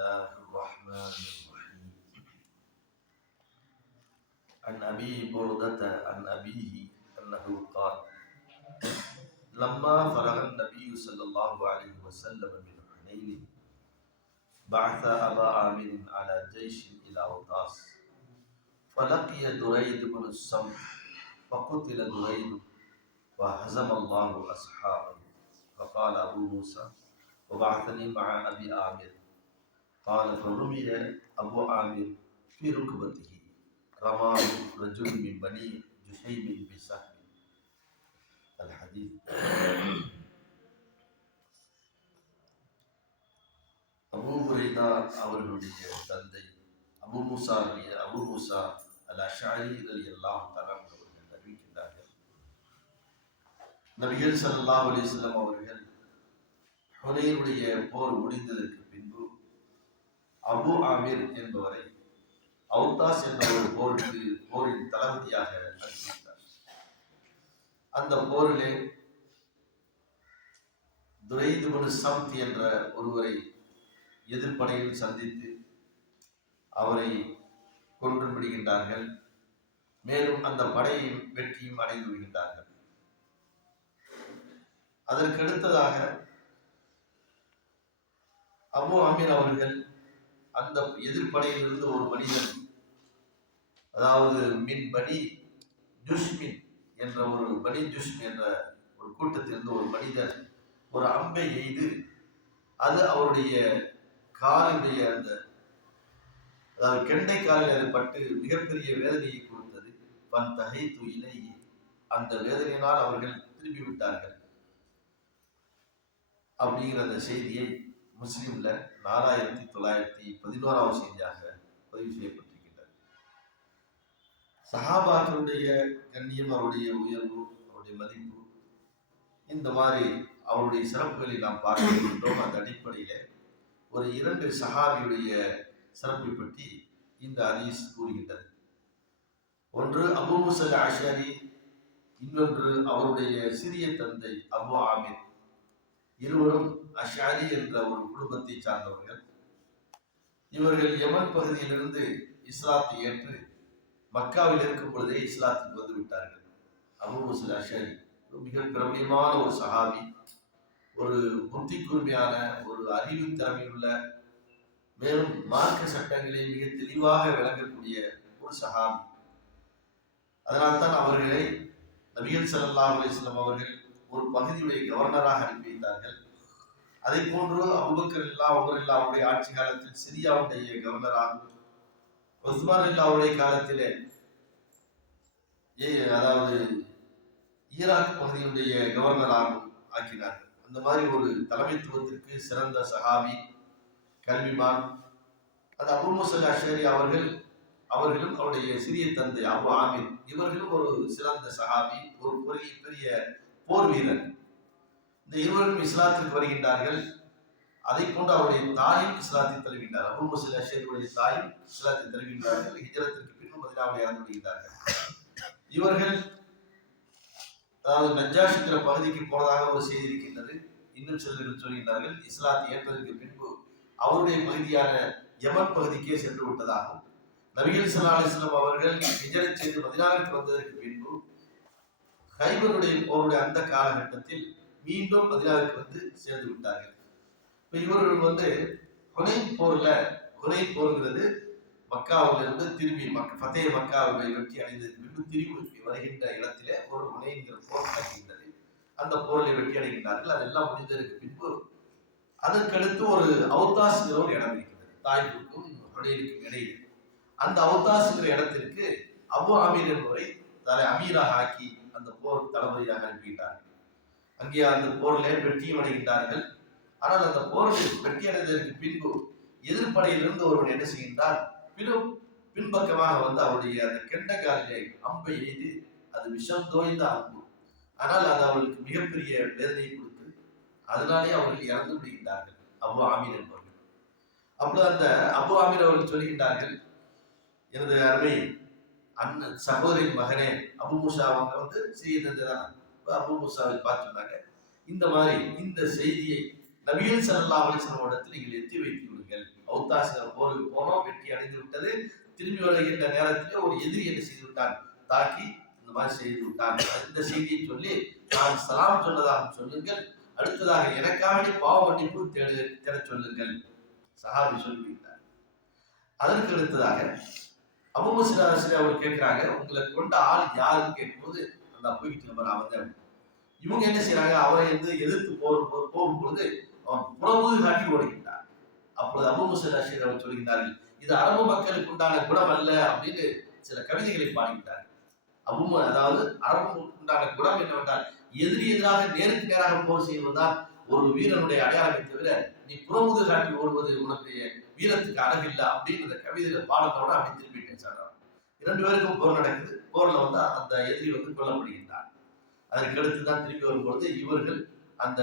الله الرحمن الرحيم. عن أبي بردة عن أبيه أنه قال: لما فرغ النبي صلى الله عليه وسلم من حنين بعث أبا عامر على جيش إلى أوطاس، فلقي دريد بن الصمت فقتل دريد وهزم الله أصحابه. فقال أبو موسى: وبعثني مع أبي عامر. قال: فرمي أبو عامر في ركبته، رماه رجل من بني جحيم بسهم. الحديث. Abu புரைதா அவர்களுடைய தந்தை Abu மூசா அல் அஷ்அரி ரலியல்லாஹு தஆலா அவர்கள் அறிவிக்கின்றார்கள், நபிகள் ஸல்லல்லாஹு அலைஹி வஸல்லம் அவர்கள் ஹுனைனுடைய போர் முடிந்ததற்கு பின்பு அபூ ஆமிர் என்பவரை அவுத்தாஸ் என்ற ஒரு போரின் தளபதியாக அறிவித்தார். அந்த போரிலே துரைத் இப்னு ஸம்த் என்ற ஒருவரை எதிர்ப்படையில் சந்தித்து அவரை கொன்று விடுகின்றார்கள். மேலும் அந்த படையின் வெற்றியும் அடைந்து விடுகின்றார்கள். அதற்கடுத்ததாக அபூ ஆமிர் அவர்கள் அந்த எதிர்ப்படையிலிருந்து ஒரு மனிதன், அதாவது மின் பனி ஜுஷ்மின் என்ற ஒரு கூட்டத்திலிருந்து ஒரு மனிதன் ஒரு அம்பை எய்து அது அவருடைய காலினுடைய அதாவது கெண்டை காலில் அது பட்டு மிகப்பெரிய வேதனையை கொடுத்தது. அந்த வேதனையினால் அவர்கள் திரும்பி விட்டார்கள் அப்படிங்கிற அந்த செய்தியை முஸ்லிம்ல 4911 செய்தியாக பதிவு செய்யப்பட்டிருக்கின்றது. சஹாபாக்களுடைய கண்ணியம், அவருடைய உயர்வு, அவருடைய மதிப்பு, இந்த மாதிரி அவருடைய சிறப்புகளை நாம் பார்க்கின்றோம். அந்த அடிப்படையில ஒரு 2 சஹாபியுடைய சிறப்பை பற்றி இந்த ஹதீஸ் கூறுகின்றது. ஒன்று அபூ மூஸா அல் அஷ்அரி, இன்னொன்று அவருடைய சிறிய தந்தை அபூ ஆமிர். இருவரும் அஷ்அரி என்ற ஒரு குடும்பத்தை சார்ந்தவர்கள். இவர்கள் யமன் பகுதியிலிருந்து இஸ்லாத்தை ஏற்று மக்காவில் இருக்கும் பொழுதே இஸ்லாத்துக்கு வந்து விட்டார்கள். அபூ மூஸா அல் அஷ்அரி மிக பிரபலியமான ஒரு சஹாபி, ஒரு புத்தி கூர்மையான, ஒரு அறிவு திறமையுள்ள, மேலும் மார்க்க சட்டங்களை மிக தெளிவாக விளங்கக்கூடிய ஒரு சஹாபி. அதனால்தான் அவர்களை நபிகள் ஸல்லல்லாஹு அலைஹி வஸல்லம் அவர்கள் ஒரு பகுதியுடைய கவர்னராக அனுப்பி வைத்தார்கள். அதை போன்று அபூபக்கர் அவருடைய ஆட்சி காலத்தில் சிரியாவுடைய கவர்னராகவும், உஸ்மான் அவருடைய காலத்திலே அதாவது ஈராக் பகுதியுடைய கவர்னராகவும் ஆக்கினார்கள். அந்த மாதிரி ஒரு தலைமைத்துவத்திற்கு சிறந்த சஹாபி, கல்விமான் அது அபூ மூஸா அல் அஷ்அரி அவர்களும் அவருடைய சிறிய தந்தை அபூ ஆமிர் இவர்களும் ஒரு சிறந்த சஹாபி, ஒரு பெரிய போர் வீரர். இந்த இருவரும் இஸ்லாத்திற்கு வருகின்றார்கள். அதை போன்று அவருடைய தாயும் இஸ்லாத்தை தழுவினார். அபூ மூஸா அல் அஷ்அரியுடைய தாயும் இஸ்லாத்தை தழுவினார்கள். ஹிஜ்ரத்திற்கு பின்பு மதீனாவில் இறந்து விடுகிறார்கள். இவர்கள் அதாவது நஜ்ஜாஷிங்கிற பகுதிக்கு போனதாக ஒரு செய்தி இருக்கின்றது. இன்னும் சிலர்கள் சொல்கின்றார்கள் இஸ்லாத்தை ஏற்பதற்கு பின்பு அவருடைய பகுதியான யமன் பகுதிக்கே சென்று விட்டதாகும். நபிகள் ஸல்லல்லாஹு அலைஹி வஸல்லம் அவர்கள் ஹிஜ்ரத் செய்து மதீனாவிற்கு வந்ததற்கு பின்பு கைபருடைய போருடைய அந்த காலகட்டத்தில் மீண்டும் மதீனாவிற்கு வந்து சேர்ந்து விட்டார்கள். இவர்கள் ஹுனைன் போருங்கிறது மக்காவிலிருந்து திரும்பி ஃபதே மக்காவை வெற்றி அடைந்ததற்கு பின்பு திரும்பி வருகின்ற இடத்திலே ஒரு ஹுனைன்கிற போர் நடக்கின்றது. அந்த போரில் வெற்றி அடைகின்றார்கள். அதெல்லாம் முடிந்ததற்கு பின்பு அதற்கடுத்து ஒரு அவுத்தாஸ்ங்கிற ஒரு இடம் இருக்கிறது, தாய்ப்புக்கும் ஹுனைனுக்கும் இடையில். அந்த அவுத்தாஸ்ங்கிற இடத்திற்கு அபூ ஆமிர் என்பவரை அமீராக ஆக்கி அந்த போர் தளபதியாக அனுப்புகின்றார்கள். அங்கே அந்த போரிலே வெற்றியும் அடைகின்றார்கள். ஆனால் அந்த போரில் வெற்றி அடைந்ததற்கு பின்பு எதிர்ப்படையிலிருந்து ஒருவன் என்ன செய்கின்றார், பின்பக்கமாக அவருடைய அந்த கெண்டக்காலிலே அம்பை எய்து அது விஷம் தோய்ந்த அம்பு. ஆனால் அது அவர்களுக்கு மிகப்பெரிய வேதனையை கொடுத்து அதனாலே அவர்கள் இறந்து விடுகின்றார்கள் அபூ ஆமிர் என்பவர்கள். அப்பொழுது அந்த அபூ ஆமிர் அவர்கள் சொல்கின்றார்கள், எனது அருமை அண்ணன் சகோதரின் மகனே அபூ மூஸா அவங்க சிறிய தந்தை தான். அபூ மூஸாவை பார்த்து சொன்னாங்க, இந்த மாதிரி இந்த செய்தியை நபிகள் ஸல்லல்லாஹு அலைஹி வஸல்லம் இடத்தில் நீங்கள் எத்தி வைத்து விடுங்கள். போருக்கு போனோம், வெற்றி அடைந்து விட்டது. திரும்பி வருகின்ற நேரத்தில் ஒரு எதிரி என்ன செய்து விட்டான், தாக்கி இந்த மாதிரி செய்து விட்டான். இந்த செய்தியை சொல்லி நான் சலாம் சொன்னதாக சொல்லுங்கள், அடுத்ததாக எனக்காக பாவ மன்னிப்பு தேட சொல்லுங்கள். சஹாபி சொல்லிவிட்டார். அதற்கு அடுத்ததாக அபூ மூஸா அஷ்அரி அவர் கேட்கிறாங்க, உங்களை கொண்ட ஆள் யாருன்னு கேட்கும்போது அந்த அபூபக்கர் நபர் அவன். இவங்க என்ன செய்யறாங்க, அவரை எதிர்த்து போகும்பொழுது அவன் புறமுது காட்டி ஓடுகின்றான். அப்பொழுது அபூ மூஸா அஷ்அரி அவர் சொல்கிறார்கள், இது அரபு மக்களுக்கு உண்டான குணம் அல்ல அப்படின்னு சில கவிதைகளை பாடுகின்றார். அதாவது அரபு உண்டான குணம் என்னவென்றால் எதிரி எதிராக நேருக்கு நேராக போர் செய்வதுதான் ஒரு வீரனுடைய அடையாளத்தை தவிர நீ புறமுது காட்டி ஓடுவது உன்னுடைய வீரத்துக்கு அழகில்லை அப்படின்னு அந்த கவிதையில பாடத்தோட அப்படி திரும்பிட்டேன் சார். 2 பேருக்கும் போர் நடக்குது. போர்ல அந்த எதிரி கொல்லப்படுகின்றார். அதற்கு அடுத்துதான் திரும்பி வரும்பொழுது இவர்கள் அந்த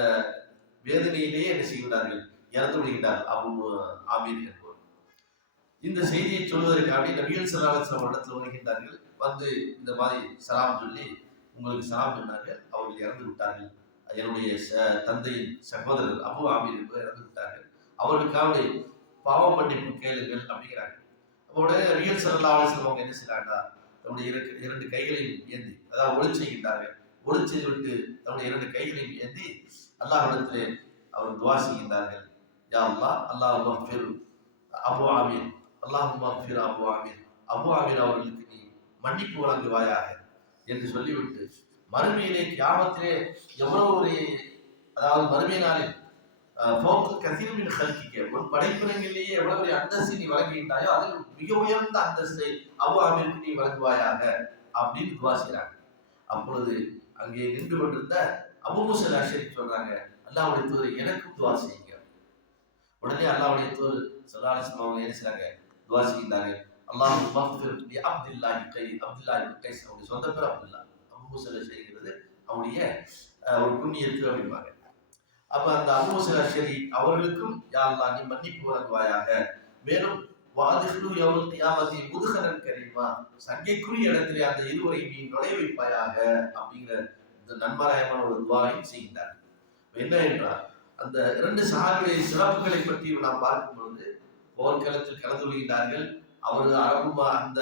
வேதனையிலேயே என்ன செய்கிறார்கள், இறந்து விடுகின்றார்கள் அபூ ஆமீர் என்பவர். இந்த செய்தியை சொல்வதற்காக நபிகள் ஸல்லல்லாஹு அலைஹி வஸல்லம் இடத்துல வருகின்றார்கள். வந்து இந்த மாதிரி சலாம் சொல்லி உங்களுக்கு சலாம் சொன்னார்கள், அவர்கள் இறந்து விட்டார்கள். என்னுடைய தந்தையின் சகோதரர் அபூ ஆமீர் என்பவர் இறந்து விட்டார்கள், அவர்களுக்காக பாவ மன்னிப்பு கேளுங்கள் அப்படிங்கிறாங்க. உடனே நபிகள் ஸல்லல்லாஹு அலைஹி வஸல்லம் என்ன செய்யறாங்கன்னா தன்னுடைய 2 கைகளையும் ஏந்தி, அதாவது ஒளி செய்கின்றார்கள். ஒளி செய்து விட்டு தன்னுடைய 2 கைகளையும் ஏந்தி அல்லாஹ்விடத்திலே அவர் துஆ செய்கின்றார்கள். யா அல்லாஹ், அல்லாஹும்ம ஃபிர் அபூ ஆமீர், அல்லாஹும்ம Phir Abu Amir, Abu Amir அவர்களுக்கு நீ மன்னிப்பு வழங்குவாயாக என்று சொல்லிவிட்டு மறுமையிலே கியாமத்திலே எவ்வளவு ஒரு, அதாவது மறுமை நாளில் கசீரின் ஹல்கிக்க உன் படைப்பினங்களிலேயே எவ்வளவு ஒரு அந்தஸ்தை நீ வழங்குகின்றாயோ அதில் மிக உயர்ந்த அந்தஸ்தை அபூ ஆமீருக்கு நீ வழங்குவாயாக அப்படின்னு துஆ செய்றாங்க. அப்பொழுது அங்கே நின்று கொண்டிருந்த அபூ மூஸா அஷ்அரி சொல்றாங்க, அல்லாஹ்வுடைய தூதரை எனக்கும் துஆ செய்யுங்க. உடனே அல்லாஹ்வுடைய தூதர் ஸல்லல்லாஹு அலைஹி வஸல்லம் அவங்க என்ன செய்றாங்க, துஆ செய்கிறார்கள். அல்லாஹும்ம மக்ஃபிர் லி அப்துல்லாஹி இப்னு கைஸ், அவருடைய சொந்த பேர் அப்துல்லா. அபூ மூஸா அஷ்அரிங்கிறது அவருடைய ஒரு புண்ணியத்து அப்படிம்பாங்க. அப்ப அந்த அபூ மூஸா அஷ்அரி அவர்களுக்கும் யா அல்லாஹ் நீ மன்னிப்பு வழங்குவாயாக, மேலும் வாதிஹ்லு யௌமல் கியாமத்தி முத்கரன் கரீமா, சங்கைக்குரிய இடத்திலே அந்த இருவரை நீ நுழைய வைப்பாயாக அப்படிங்கிற இந்த நன்மாராயமான ஒரு துஆவையும் செய்கின்றார். என்ன என்றால் அந்த 2 சஹாபிகளுடைய சிறப்புகளை பற்றி நாம் பார்க்கும் பொழுது போர்க்களத்தில் கலந்து கொள்கின்றார்கள். அவர்கள் அரபு அந்த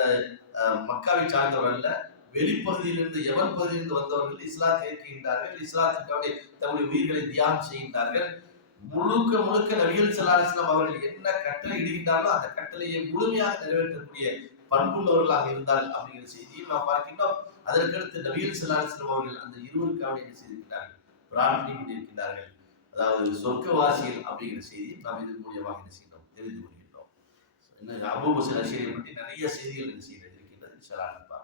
மக்காவை சார்ந்தவர் அல்ல, வெளிப்பகுதியிலிருந்து யமன் பகுதியிலிருந்து வந்தவர்கள் இஸ்லாத்தை ஏற்கின்றார்கள். இஸ்லாத்துக்காக தங்களுடைய உயிர்களை தியாகம் செய்கின்றார்கள். முழுக்க நபிகள் ஸல்லல்லாஹு அலைஹி வஸல்லம் அவர்கள் என்ன கட்டளை இடுகின்றார்களோ அந்த கட்டளையை முழுமையாக நிறைவேற்றக்கூடிய பண்புள்ளவர்களாக இருந்தால் அப்படிங்கிற செய்தியை நாம் பார்க்கின்றோம். அதற்கடுத்து நபிகள் ஸல்லல்லாஹு அலைஹி வஸல்லம் அவர்கள் அந்த இருவருக்காக என்ன செய்திருக்கிறார்கள், பிரார்த்தனை பண்ணியிருக்கிறார்கள். அதாவது சொர்க்கவாசிகள் அப்படிங்கிற செய்தியை நாம் இதன் மூலியமாக என்ன செய்யணும், தெரிந்து கொள்கின்றோம். அபூ மூஸா அஷ்அரி பற்றி நிறைய செய்திகள் என்ன செய்கிறது இருக்கின்றது. இன்ஷா அல்லாஹ்